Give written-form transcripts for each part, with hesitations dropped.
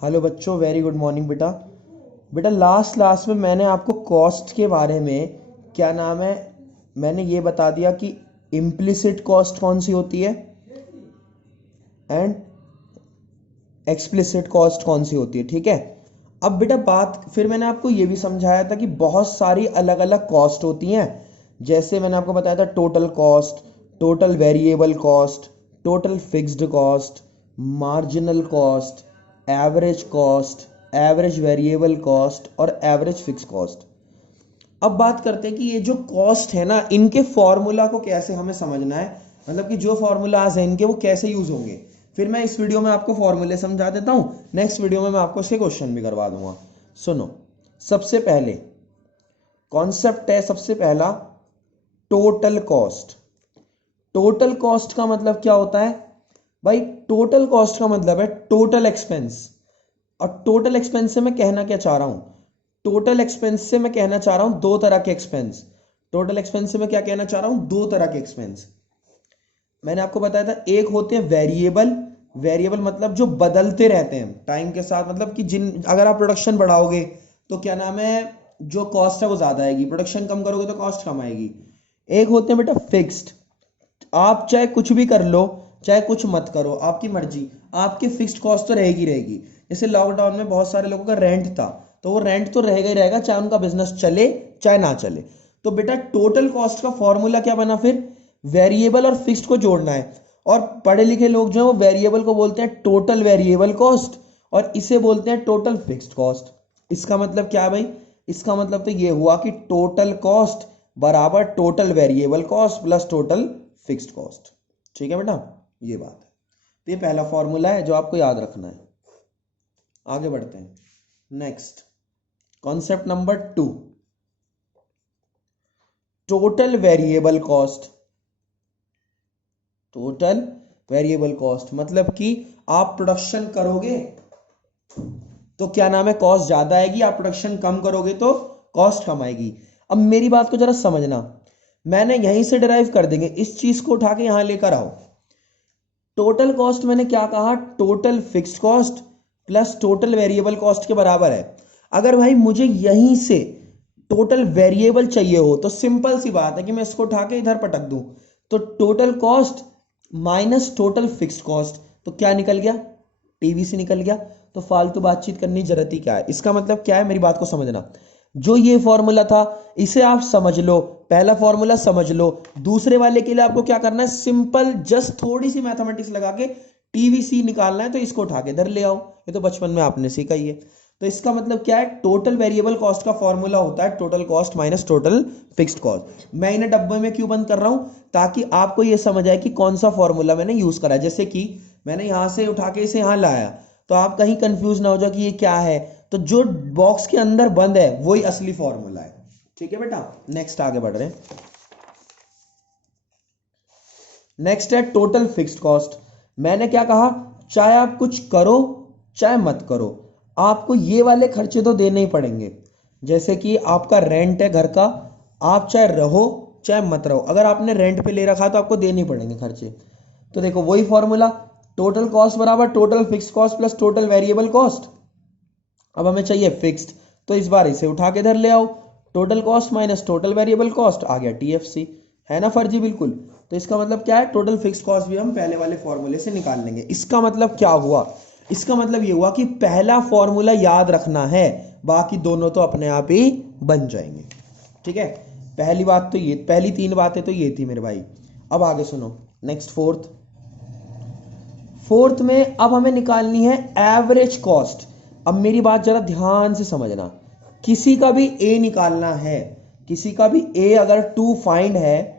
Hello बच्चों, very good morning बेटा। बेटा लास्ट क्लास में मैंने आपको कॉस्ट के बारे में क्या नाम है मैंने ये बता दिया कि इम्प्लिसिट कॉस्ट कौन सी होती है एंड एक्सप्लिसिट कॉस्ट कौन सी होती है। ठीक है। अब बेटा बात फिर मैंने आपको ये भी समझाया था कि बहुत सारी अलग अलग कॉस्ट होती हैं। जैसे मैंने आपको बताया था total cost, total variable cost, total fixed cost, marginal cost, average cost, average variable cost और एवरेज फिक्स कॉस्ट। अब बात करते हैं कि ये जो कॉस्ट है ना, इनके फॉर्मूला को कैसे हमें समझना है, मतलब कि जो फॉर्मूलाज हैं इनके वो कैसे यूज होंगे। फिर मैं इस वीडियो में आपको फॉर्मूले समझा देता हूं, नेक्स्ट वीडियो में मैं आपको इसके क्वेश्चन भी करवा दूंगा। सुनो, सबसे पहले कॉन्सेप्ट है सबसे पहला टोटल कॉस्ट। टोटल कॉस्ट का मतलब क्या होता है भाई? टोटल कॉस्ट का मतलब है टोटल एक्सपेंस। और टोटल एक्सपेंस से मैं कहना क्या चाह रहा हूं? टोटल एक्सपेंस से मैं कहना चाह रहा हूं दो तरह के एक्सपेंस। टोटल एक्सपेंस से मैं क्या कहना चाह रहा हूं? दो तरह के एक्सपेंस। मैंने आपको बताया था एक होते हैं वेरिएबल। वेरिएबल मतलब जो बदलते रहते हैं टाइम के साथ, मतलब कि जिन अगर आप प्रोडक्शन बढ़ाओगे तो क्या नाम है, जो कॉस्ट है वो ज्यादा आएगी, प्रोडक्शन कम करोगे तो कॉस्ट कम आएगी। एक होते हैं बेटा फिक्स्ड। आप चाहे कुछ भी कर लो, चाहे कुछ मत करो, आपकी मर्जी, आपकी फिक्स्ड कॉस्ट तो रहेगी रहेगी। जैसे लॉकडाउन में बहुत सारे लोगों का रेंट था, तो वो रेंट तो रहेगा ही रहेगा, चाहे उनका बिजनेस चले चाहे ना चले। तो बेटा टोटल कॉस्ट का फॉर्मूला क्या बना फिर? वेरिएबल और फिक्स्ड को जोड़ना है। और पढ़े लिखे लोग जो है वो वेरिएबल को बोलते हैं टोटल वेरिएबल कॉस्ट और इसे बोलते हैं टोटल फिक्स्ड कॉस्ट। इसका मतलब क्या है भाई? इसका मतलब तो ये हुआ कि टोटल कॉस्ट बराबर total variable cost plus total fixed cost. ठीक है बेटा, ये बात है। तो ये पहला फॉर्मूला है जो आपको याद रखना है। आगे बढ़ते हैं। Next concept number 2, total variable cost. Total variable cost मतलब कि आप प्रोडक्शन करोगे तो क्या नाम है, कॉस्ट ज्यादा आएगी, आप प्रोडक्शन कम करोगे तो कॉस्ट कम आएगी। अब मेरी बात को जरा समझना, मैंने यहीं से डिराइव कर देंगे, इस चीज को उठा के यहां लेकर आओ। टोटल कॉस्ट मैंने क्या कहा? Total fixed cost plus total variable cost के बराबर है। अगर भाई मुझे यहीं से टोटल वेरिएबल चाहिए हो तो सिंपल सी बात है कि मैं इसको उठा के इधर पटक दूं, तो total cost minus total fixed cost, तो क्या निकल गया? टीवीसी निकल गया। तो फालतू बातचीत करने की जरूरत ही क्या है? इसका मतलब क्या है, मेरी बात को समझना। जो ये फॉर्मूला था इसे आप समझ लो, पहला फॉर्मूला समझ लो। दूसरे वाले के लिए आपको क्या करना है? सिंपल जस्ट थोड़ी सी मैथमेटिक्स लगा के टीवीसी निकालना है, तो इसको उठा के इधर ले आओ। ये तो बचपन में आपने सीखा ही है। तो इसका मतलब क्या है? टोटल वेरिएबल कॉस्ट का फॉर्मूला होता है total cost minus total fixed cost. मैं इन्हें डब्बे में क्यों बंद कर रहा हूं? ताकि आपको यह समझ आए कि कौन सा फॉर्मूला मैंने यूज करा है। जैसे कि मैंने यहां से उठा के इसे यहां लाया, तो आप कहीं कंफ्यूज ना हो जाओ कि ये क्या है। तो जो बॉक्स के अंदर बंद है वही असली फॉर्मूला है। ठीक है बेटा, नेक्स्ट आगे बढ़ रहे हैं। नेक्स्ट है टोटल फिक्स्ड कॉस्ट। मैंने क्या कहा? चाहे आप कुछ करो चाहे मत करो, आपको ये वाले खर्चे तो देने ही पड़ेंगे। जैसे कि आपका रेंट है घर का, आप चाहे रहो चाहे मत रहो, अगर आपने रेंट पे ले रखा तो आपको देने ही पड़ेंगे खर्चे। तो देखो वही फॉर्मूला, टोटल कॉस्ट बराबर total fixed cost plus total variable cost. अब हमें चाहिए फिक्स्ड, तो इस बार इसे उठा के इधर ले आओ। Total cost minus total variable cost आ गया टीएफसी। है ना फर्जी? बिल्कुल। तो इसका मतलब क्या है? टोटल फिक्स्ड कॉस्ट भी हम पहले वाले फॉर्मूले से निकाल लेंगे। इसका मतलब क्या हुआ? इसका मतलब ये हुआ कि पहला फॉर्मूला याद रखना है, बाकी दोनों तो अपने आप ही बन जाएंगे। ठीक है, पहली बात तो ये, पहली तीन बातें तो ये थी मेरे भाई। अब आगे सुनो, नेक्स्ट फोर्थ। फोर्थ में अब हमें निकालनी है एवरेज कॉस्ट। अब मेरी बात जरा ध्यान से समझना, किसी का भी ए निकालना है, किसी का भी ए अगर 2 फाइंड है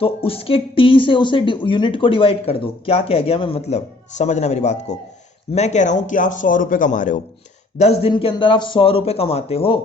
तो उसके टी से उसे यूनिट को डिवाइड कर दो। क्या कह गया मैं? मतलब समझना मेरी बात को। मैं कह रहा हूं कि आप 100 रुपए कमा रहे हो, 10 दिन के अंदर आप 100 रुपए कमाते हो,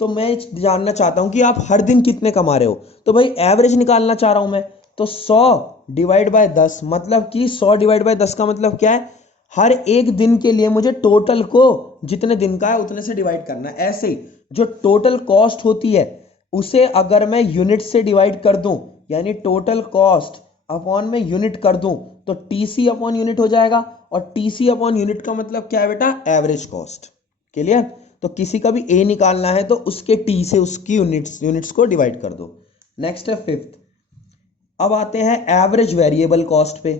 तो मैं जानना चाहता हूं कि आप हर दिन कितने कमा रहे हो। तो भाई एवरेज निकालना चाह रहा हूं मैं, तो 100 डिवाइड बाय 10, मतलब कि 100 डिवाइड बाय 10 का मतलब क्या है? हर एक दिन के लिए मुझे टोटल को जितने दिन का है उतने से डिवाइड करना है। ऐसे ही जो टोटल कॉस्ट होती है उसे अगर मैं यूनिट से डिवाइड कर दूं, यानी टोटल कॉस्ट अपॉन में यूनिट कर दूं, तो टीसी अपॉन यूनिट हो जाएगा, और टीसी अपॉन यूनिट का मतलब क्या है बेटा, एवरेज कॉस्ट। क्लियर? तो किसी का भी ए निकालना है तो उसके टी से उसकी यूनिट्स को डिवाइड कर दो। नेक्स्ट है फिफ्थ। अब आते हैं एवरेज वेरिएबल कॉस्ट पे।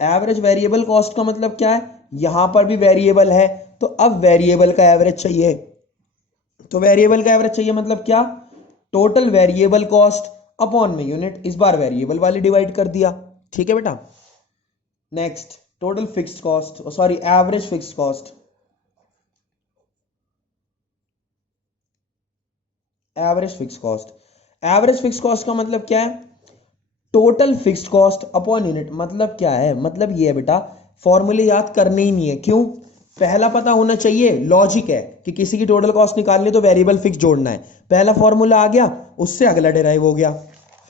एवरेज वेरिएबल कॉस्ट का मतलब क्या है, यहां पर भी वेरिएबल है तो अब वेरिएबल का एवरेज चाहिए। तो वेरिएबल का एवरेज चाहिए मतलब क्या, टोटल वेरिएबल कॉस्ट अपॉन में यूनिट, इस बार वेरिएबल वाले डिवाइड कर दिया। ठीक है बेटा। Next total fixed cost, sorry average fixed cost. Average fixed cost, average fixed cost का मतलब क्या है, total fixed cost upon unit. मतलब क्या है, मतलब ये है बेटा, फॉर्मूले याद करने ही नहीं है। क्यों? पहला पता होना चाहिए, लॉजिक है कि किसी की टोटल कॉस्ट निकालनी तो वेरिएबल फिक्स जोड़ना है। पहला फॉर्मूला आ गया, उससे अगला डिराइव हो गया,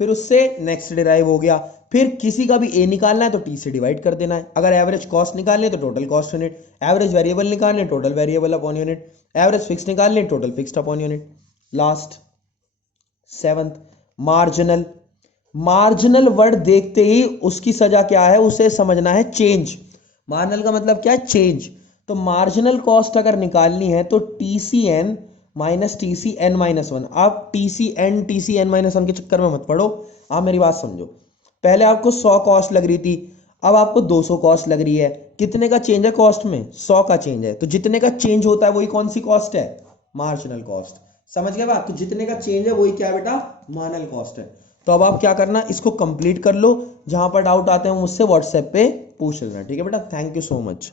फिर उससे नेक्स्ट डिराइव हो गया, फिर किसी का भी ए निकालना है तो टी से डिवाइड कर देना है। अगर एवरेज कॉस्ट निकालनी है तो total cost unit, average variable निकालने total variable upon unit, average fix निकालने total fixed upon unit. Last seventh, marginal. Marginal word देखते ही उसकी सजा क्या है, उसे समझना है चेंज। मार्जिनल का मतलब क्या है, चेंज। तो मार्जिनल कॉस्ट अगर निकालनी है तो TCN माइनस TCN-1। आप TCN के चक्कर में मत पड़ो, आप मेरी बात समझो। पहले आपको 100 कॉस्ट लग रही थी, अब आपको 200 कॉस्ट लग रही है। कितने का चेंज है कॉस्ट में, 100 का चेंज है। तो जितने का चेंज होता है वही कौन सी कॉस्ट है, मार्जिनल कॉस्ट। समझ गए बात? तो जितने का चेंज है वही क्या है बेटा, मार्जिनल कॉस्ट है। तो अब आप क्या करना, इसको कंप्लीट कर लो। जहां पर डाउट आते हैं मुझसे व्हाट्सएप पे पूछ लेना। ठीक है बेटा, थैंक यू सो मच।